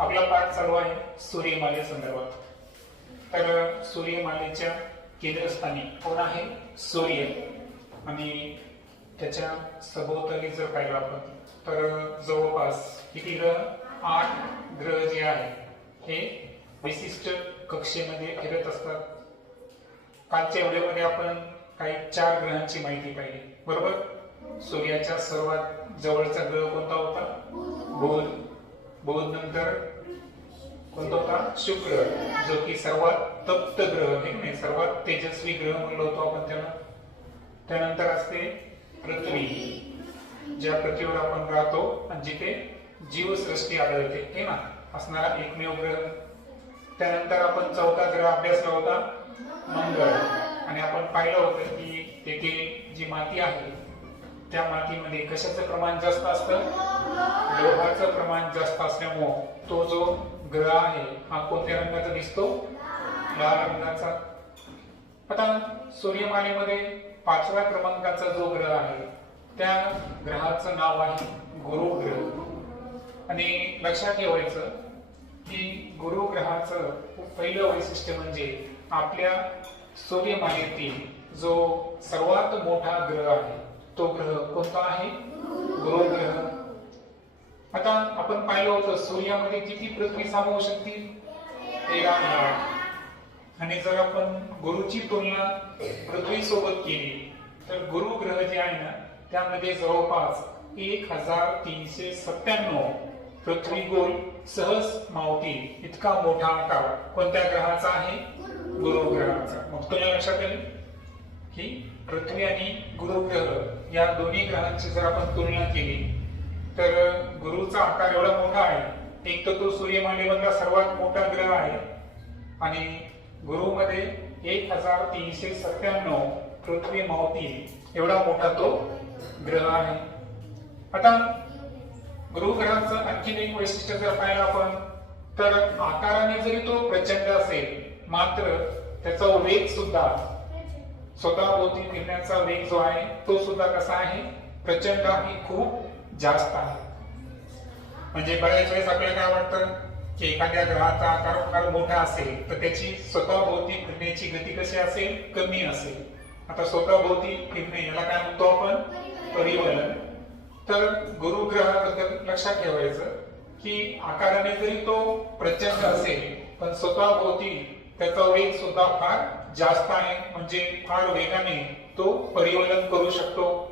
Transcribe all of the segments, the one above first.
आपला पाठ चालू आहे सूर्यमाले संदर्भात. तर सूर्यमालेच्या केंद्रस्थानी कोण आहे? सूर्य. आणि त्याच्या सभोवताली जर पाहिलं आपण तर जवळपास किती ग्रह? आठ ग्रह जे आहे हे विशिष्ट कक्षेमध्ये फिरत असतात. कालच्या व्हिडिओमध्ये आपण काही चार ग्रहांची माहिती पाहिली. बरोबर? सूर्याच्या सर्वात जवळचा ग्रह कोणता होता? बुध. बुध नंतर होता शुक्र जो की सर्वात तप्त ग्रह नाही सर्वात तेजस्वी ग्रह म्हणलो होतो आपण त्याला. त्यानंतर असते पृथ्वी ज्या पृथ्वीवर आपण राहतो आणि जिथे जीवसृष्टी आढळते हे ना असणारा एकमेव ग्रह. त्यानंतर आपण चौथा ग्रह अभ्यासला होता मंगळ. आणि आपण पाहिलं होतं की तेथे जी माती आहे त्या मातीमध्ये कशाचं प्रमाण जास्त असतं? लोहाचं प्रमाण जास्त असल्यामुळं तो जो ग्रह आहे हा कोणत्या रंगाचा दिसतो? लाल रंगाचा. आता सूर्यमालेमध्ये पाचव्या क्रमांकाचा जो ग्रह आहे त्या ग्रहाचं नाव आहे गुरु ग्रह. आणि लक्षात ठेवायचं की गुरु ग्रहाचं पहिलं वैशिष्ट्य म्हणजे आपल्या सूर्यमालेतील जो सर्वात मोठा ग्रह आहे तो ग्रह कोणता आहे? गुरु ग्रह. आता आपण पाहिलं होतं सूर्यामध्ये किती पृथ्वी सामावू शकते? तेरा आणि जर आपण गुरुची तुलना पृथ्वी सोबत केली तर गुरु ग्रह जे आहे ना त्यामध्ये जवळपास एक हजार तीनशे सत्त्याण्णव पृथ्वी गोल सहज मावती इतका मोठा आकार कोणत्या ग्रहाचा आहे? गुरु ग्रहाचा. मग तुला लक्षात येईल की पृथ्वी आणि गुरु ग्रह या दोन्ही ग्रहांची जर आपण तुलना केली तर गुरुचा आकार एवढा मोठा आहे एक तर तो सूर्यमालेमधला सर्वात मोठा ग्रह आहे. आणि गुरुमध्ये एक हजार तीनशे सत्त्याण्णव पृथ्वी मावती एवढा मोठा तो ग्रह आहे. आता गुरु ग्रहाचं आणखीन एक वैशिष्ट्य जर पाहिलं आपण तर आकाराने जरी तो प्रचंड असेल मात्र त्याचा वेग सुद्धा स्वतःभोवती फिरण्याचा वेग जो आहे तो सुद्धा कसा आहे? प्रचंड आहे खूप जास्त आहे. म्हणजे बऱ्याच वेळेस आपल्याला काय वाटतं की एखाद्या ग्रहाचा आकार फार मोठा असेल तर त्याची स्वतःभोवती फिरण्याची गती कशी असेल? कमी असेल. आता स्वतःभोवती फिरणे याला काय म्हणतो आपण? परिवलन तर गुरु ग्रहाबद्दल लक्षात ठेवायचं की आकाराने जरी तो प्रचंड असेल पण स्वतःभोवती त्याचा वेग सुद्धा फार जास्त आहे. म्हणजे फार वेगाने तो परिवलन करू शकतो.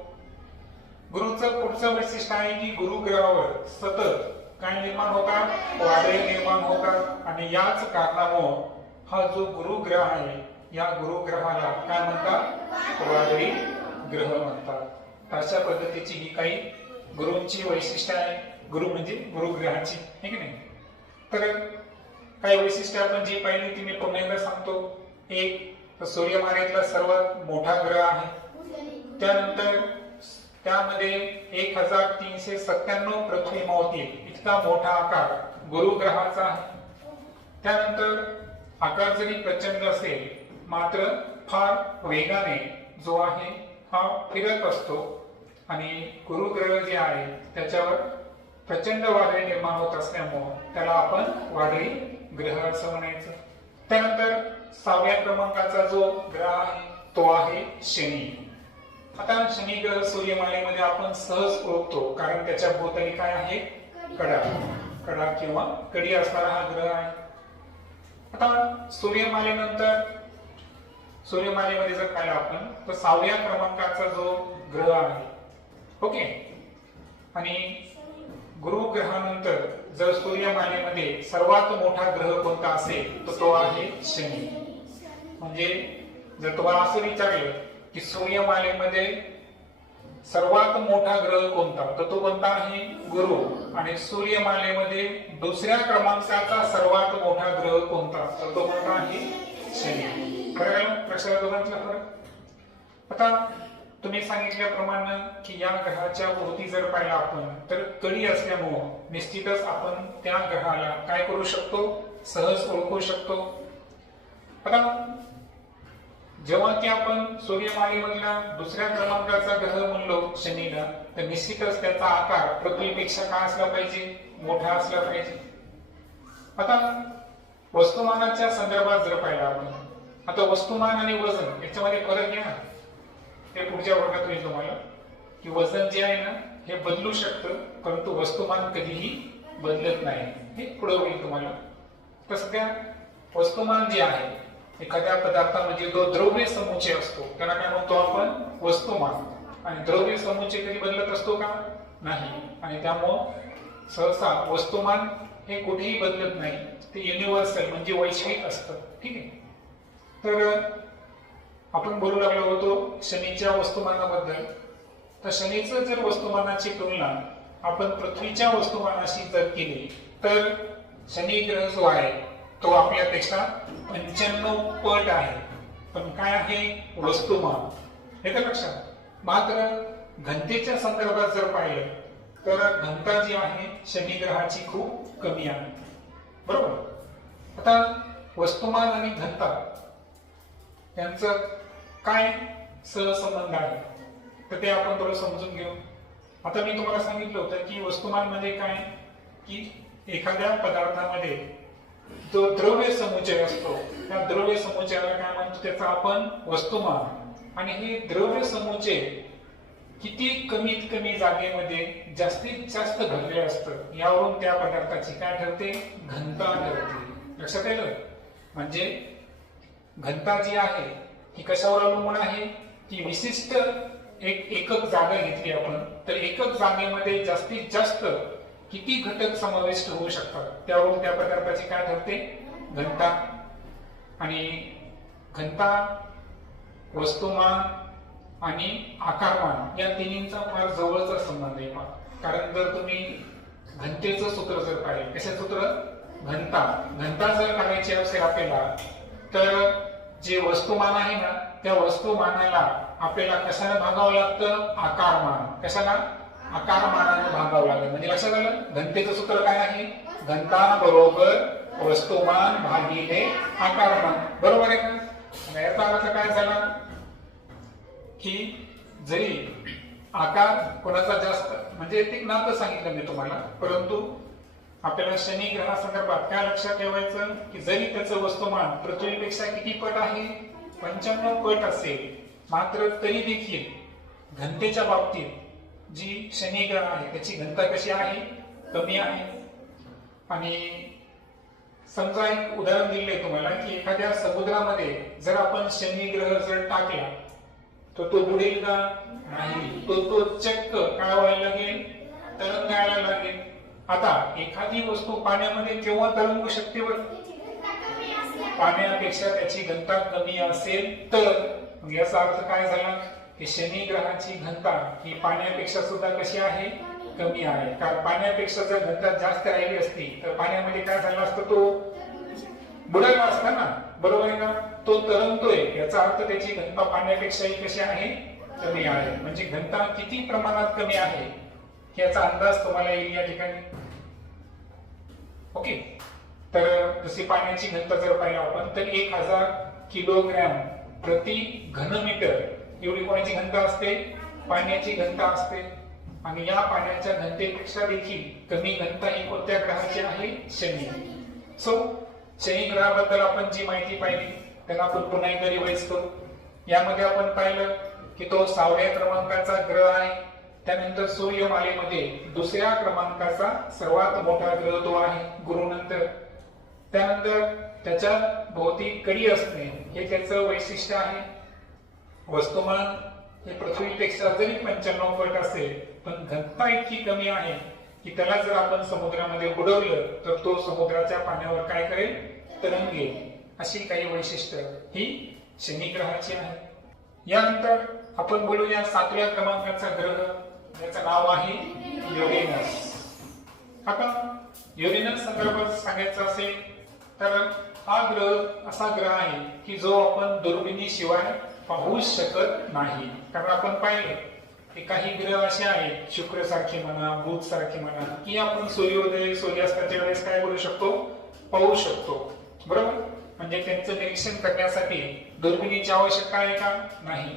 गुरुचं पुढचं वैशिष्ट्य आहे की गुरु ग्रहावर सतत काय निर्माण होतात? वादळे निर्माण होतात. आणि याच कारणामुळं हा जो गुरु ग्रह आहे या गुरु ग्रहाला काय म्हणतात? वादळी ग्रह म्हणतात. अशा पद्धतीची ही काही गुरुंची वैशिष्ट्य आहे. गुरु म्हणजे गुरु ग्रहाची की नाही? तर काही वैशिष्ट्य आपण जी पाहिली ती मी पुन्हा एकदा सांगतो. एक तर सूर्यमालेतला सर्वात मोठा ग्रह आहे. त्यानंतर त्यामध्ये एक हजार तीनशे सत्त्याण्णव पृथ्वी मावतील इतका मोठा आकार गुरु ग्रहाचा आहे. त्यानंतर आकार जरी प्रचंड असेल मात्र फार वेगाने जो आहे हा फिरत असतो. आणि गुरुग्रह जे आहे त्याच्यावर प्रचंड वादळे निर्माण होत असल्यामुळं त्याला आपण वादळी ग्रह असं म्हणायचं. त्यानंतर सहाव्या क्रमांकाचा जो ग्रह आहे तो आहे शनी. आता शनी ग्रह सूर्यमालेमध्ये आपण सहज ओळखतो कारण त्याच्या भोवताली काय आहे? कडा कडा किंवा कडी असणारा हा ग्रह आहे. आता सूर्यमालेनंतर सूर्यमालेमध्ये जर पाहिलं आपण तर सहाव्या क्रमांकाचा जो ग्रह आहे ओके? आणि गुरु ग्रहानंतर जर सूर्यमालेमध्ये सर्वात मोठा ग्रह कोणता असेल तर तो आहे शनी. म्हणजे जर तुम्हाला असं विचारलं की सूर्यमालेमध्ये सर्वात मोठा ग्रह कोणता? तर तो कोणता आहे? गुरु. आणि सूर्यमालेमध्ये दुसऱ्या क्रमांकाचा सर्वात मोठा ग्रह कोणता? तर तो कोणता आहे? शनी. खरं लक्षात दोघांचा फरक आता तुम्ही सांगितल्याप्रमाणे की या ग्रहाच्या भोवती जर पाहिलं आपण तर कडी असल्यामुळं निश्चितच आपण त्या ग्रहाला काय करू शकतो? सहज ओळखू शकतो. आता जेव्हा की आपण सूर्यमालेमधला दुसऱ्या क्रमांकाचा ग्रह म्हणलो शनीला तर निश्चितच त्याचा आकार पृथ्वीपेक्षा काय असला पाहिजे? मोठा असला पाहिजे. आता वस्तुमानाच्या संदर्भात जर पाहिला आपण आता वस्तुमान आणि वजन याच्यामध्ये फरक आहे ना? ते पुढच्या वर्गात होईल तुम्हाला. की वजन जे आहे ना हे बदलू शकतं परंतु वस्तुमान कधीही बदलत नाही. हे पुढे होईल तुम्हाला. तर सध्या वस्तुमान जे आहे एखाद्या पदार्थामध्ये जो द्रव्य समुचय असतो त्याला काय म्हणतो आपण? वस्तुमान आणि द्रव्य समुचय कधी बदलत असतो का? नाही. आणि त्यामुळं सहसा वस्तुमान हे कुठेही बदलत नाही. ते युनिव्हर्सल म्हणजे वैश्विक असतं. ठीक आहे? तर आपण बोलू लागलो होतो शनीच्या वस्तुमानाबद्दल. तर शनीचं जर वस्तुमानाची तुलना आपण पृथ्वीच्या वस्तुमानाशी जर केली तर शनी ग्रह जो आहे तो आपल्यापेक्षा पंच्याण्णव पट आहे. पण काय आहे? वस्तुमान हे तर लक्षात मात्र घनतेच्या संदर्भात जर पाहिलं तर घनता जी आहे शनिग्रहाची खूप कमी आहे. बरोबर? आता वस्तुमान आणि घनता यांचं काय सहसंबंध आहे? तर ते आपण थोडं समजून घेऊ. आता मी तुम्हाला सांगितलं होतं की वस्तुमान म्हणजे काय? की एखाद्या पदार्थामध्ये जो द्रव्य समुच्चय असतो. त्या द्रव्य समुच्चयाला काय म्हणतो? त्याचा आपण वस्तुमान आणि हे द्रव्य समुच्चय किती कमीत कमी जागेमध्ये जास्तीत जास्त घडले असतं यावरून त्या पदार्थाची काय ठरते? घनता ठरते. लक्षात आलं? म्हणजे घनता जी आहे ही कशावर अवलंबून आहे? की विशिष्ट एक एकक जागा घेतली आपण तर एकक जागेमध्ये जास्तीत जास्त किती घटक समाविष्ट होऊ शकतात? त्यावरून त्या पदार्थाची काय ठरते? घनता. आणि घनता वस्तुमान आणि आकारमान या तिन्हींचा फार जवळचा संबंध आहे कारण जर तुम्ही घनतेचं सूत्र जर पाहिजे कसे सूत्र? घनता. घनता जर काढायची असेल आपल्याला तर जे वस्तुमान आहे ना त्या वस्तुमानाला आपल्याला कशाला भागावं लागतं? आकारमान. कशाला? आकारमानाने भागावं लागलं. म्हणजे लक्षात आलं? घनतेचं सूत्र काय आहे? घनता बरोबर वस्तुमान भागिले आकारमान बरोबर आहे? का याचा अर्थ काय झाला? की जरी आकार कोणाचा जास्त म्हणजे ते नातं सांगितलं मी तुम्हाला परंतु आपल्याला शनी ग्रहासंदर्भात काय लक्षात ठेवायचं? की जरी त्याचं वस्तुमान पृथ्वीपेक्षा किती पट आहे? पंच्याण्णव पट असेल. मात्र तरी देखील घनतेच्या बाबतीत जी शनी ग्रह आहे त्याची घनता कशी आहे? कमी आहे. आणि समजा एक उदाहरण दिले तुम्हाला की एखाद्या समुद्रामध्ये जर आपण शनी ग्रह जर टाकला तर तो बुडेल का? नाही. तो तो चक्क काय व्हायला लागेल तरंगायला लागेल. आता एखादी वस्तू पाण्यामध्ये केव्हा तरंगू शकते बर? पाण्यापेक्षा त्याची घनता कमी असेल तर याचा अर्थ काय झाला? की शनी ग्रहाची घनता ही पाण्यापेक्षा सुद्धा कशी आहे? कमी आहे. कारण पाण्यापेक्षा जर घनता जास्त राहिली असती तर पाण्यामध्ये काय झालं असतं तो? बुडाला असता ना? बरोबर आहे ना? तो तरंगतोय. याचा अर्थ त्याची घनता पाण्यापेक्षाही कशी आहे? कमी आहे. म्हणजे घनता किती प्रमाणात कमी आहे? याचा अंदाज तुम्हाला येईल या ठिकाणी. ओके? तर जशी पाण्याची घनता जर पाहिलं आपण तर एक हजार किलोग्रॅम प्रति घनमीटर एवढी कोणाची घनता असते? पाण्याची घनता असते. आणि या पाण्याच्या घनतेपेक्षा देखील कमी घनता ही कोणत्या ग्रहाची आहे? शनी. सो शनी ग्रहाबद्दल आपण जी माहिती पाहिली त्याला आपण पुन्हा एकदा रिवाईज करू. यामध्ये आपण पाहिलं की तो सहाव्या क्रमांकाचा ग्रह आहे. त्यानंतर सूर्यमालेमध्ये दुसऱ्या क्रमांकाचा सर्वात मोठा ग्रह तो आहे गुरुनंतर त्यानंतर त्याच्या भोवती कडी असणे हे त्याचं वैशिष्ट्य आहे. वस्तुमान हे पृथ्वीपेक्षा जरी पंच्याण्णव पट असेल पण घनता इतकी कमी आहे की त्याला जर आपण समुद्रामध्ये बुडवलं तर तो समुद्राच्या पाण्यावर काय करेल? तरंगेल. अशी काही वैशिष्ट्य ही शनी ग्रहाची आहे. यानंतर आपण बोलूया सातव्या क्रमांकाचा ग्रह. याचं नाव आहे युरेनस. आता युरेनस संदर्भात सांगायचं असेल तर हा ग्रह असा ग्रह आहे की जो आपण दुर्बिणीशिवाय पाहू शकत नाही. कारण आपण पाहिलं की काही ग्रह असे आहेत शुक्र सारखे म्हणा बुध सारखे म्हणा की आपण सूर्योदय सूर्यास्ताच्या वेळेस काय करू शकतो? पाहू शकतो. बरोबर? म्हणजे त्यांचं निरीक्षण करण्यासाठी दुर्बिणीची आवश्यकता आहे का? नाही.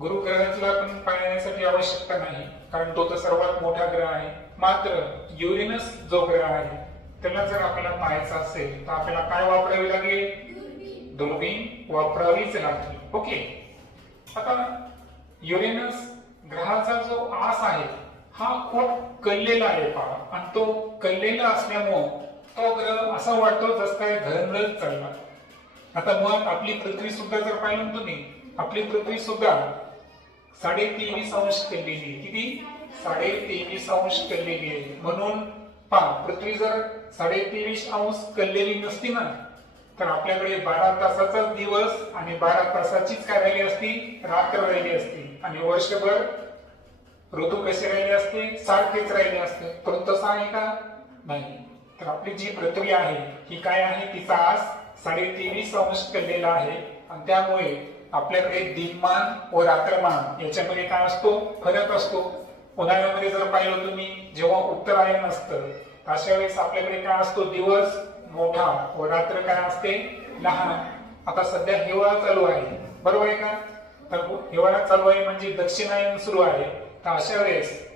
गुरुग्रहाला पण पाहण्यासाठी आवश्यकता नाही. कारण तो तर सर्वात मोठा ग्रह आहे. मात्र युरेनस जो ग्रह आहे त्याला जर आपल्याला पाहायचा असेल तर आपल्याला काय वापरावी लागेल? दुर्बीण वापरावीच लागेल. ओके. आता युरेनस ग्रहाचा जो आस आहे हा खूप कललेला आहे पहा. आणि तो कललेला असल्यामुळं तो ग्रह असा वाटतो जस काय घरंगळत चालला आता मुळात आपली पृथ्वी सुद्धा जर पाहिलं म्हणतो तुम्ही आपली पृथ्वी सुद्धा साडे तेवीस अंश कललेली आहे. किती? साडे तेवीस अंश कललेली आहे. म्हणून पहा पृथ्वी जर साडे तेवीस अंश कललेली नसती ना तर आपल्याकडे बारा तासाचाच दिवस आणि बारा तासाचीच काय राहिली असती रात्र राहिली असती. आणि वर्षभर ऋतू कसे राहिले असते? सारखेच राहिले असते. परंतु तसं आहे का? नाही. तर आपली जी पृथ्वी आहे ही काय आहे? तिचा आज साडेतेवीस अंश केलेला आहे. आणि त्यामुळे आपल्याकडे दिनमान व रात्रमान याच्यामध्ये काय असतो? फरक असतो. उन्हाळ्यामध्ये जर पाहिलं तुम्ही जेव्हा उत्तरायण असतं अशा वेळेस आपल्याकडे काय असतो? दिवस मोठा व रात्र काय असते? लहान. आता सध्या हिवाळा चालू आहे. बरोबर आहे का? तर हिवाळा चालू आहे म्हणजे दक्षिणायन सुरू आहे. तर अशा वेळेस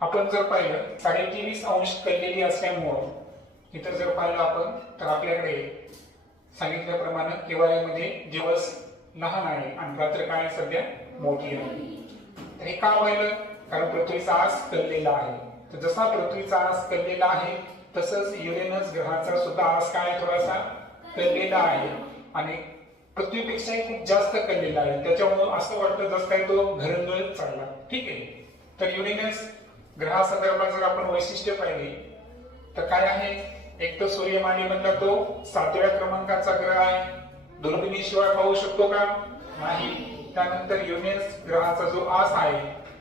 आपण जर पाहिलं साडेतेवीस अंश कललेली असल्यामुळं इतर जर पाहिलं आपण तर आपल्याकडे सांगितल्याप्रमाणे हिवाळ्यामध्ये दिवस लहान आहे आणि रात्र काय आहे सध्या? मोठी आहे. तर हे का व्हायलं? कारण पृथ्वीचा आस कललेला आहे. तर जसा पृथ्वीचा आस कललेला आहे तसंच युरेनस ग्रहाचा सुद्धा आस काय आहे थोडासा? कललेला आहे. आणि पृथ्वीपेक्षाही खूप जास्त कललेला आहे. त्याच्यामुळं असं वाटतं जसं काय तो घरंगळत चालला. ठीक आहे. तर युरेनस ग्रहासंदर्भात जर आपण वैशिष्ट्य पाहिली तर काय आहे? एक तर सूर्यमालेमधला तो सातव्या क्रमांकाचा ग्रह आहे. दुर्बिणीशिवाय पाहू शकतो का? नाही. त्यानंतर युनेस ग्रहाचा जो आस आहे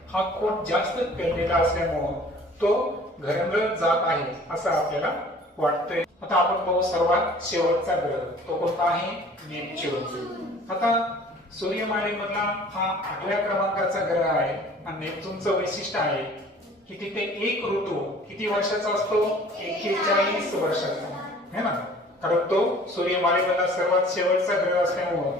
हा खूप जास्त कललेला असल्यामुळं तो घरंगळत जात आहे असं आपल्याला वाटतंय. आता आपण पाहू सर्वात शेवटचा ग्रह. तो कोणता आहे? नेपच्यून. आता सूर्यमालेमधला हा आठव्या क्रमांकाचा ग्रह आहे आणि नेपच्यूनचं वैशिष्ट्य आहे की तिथे एक ऋतू किती वर्षाचा असतो? एक्केचाळीस वर्षाचा. है ना? कारण तो सूर्यमालेमधला सर्वात शेवटचा ग्रह असल्यामुळं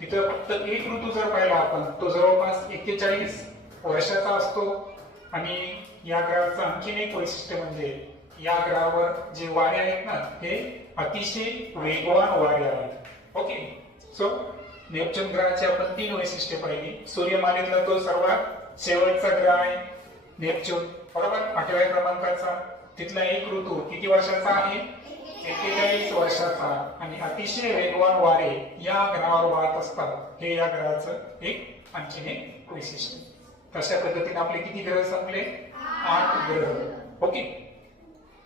तिथं फक्त एक ऋतू जर पाहिला आपण तो जवळपास एक्केचाळीस वर्षाचा असतो. आणि या ग्रहाचं आणखीन एक वैशिष्ट्य म्हणजे या ग्रहावर जे वारे आहेत ना हे अतिशय वेगवान वारे आहेत. ओके सो नेपच्यून ग्रहाची आपण तीन वैशिष्ट्ये पाहिली. सूर्यमालेतला तो सर्वात शेवटचा ग्रह आहे नेपच्यून. बरोबर? आठव्या क्रमांकाचा. तिथला एक ऋतू किती वर्षाचा आहे? एक्केचाळीस वर्षाचा. आणि अतिशय वेगवान वारे या ग्रहावर वाहत असतात. हे या ग्रहाचं एक आणखीन एक वैशिष्ट्य. तशा पद्धतीने आपले किती ग्रह संपले? आठ ग्रह ओके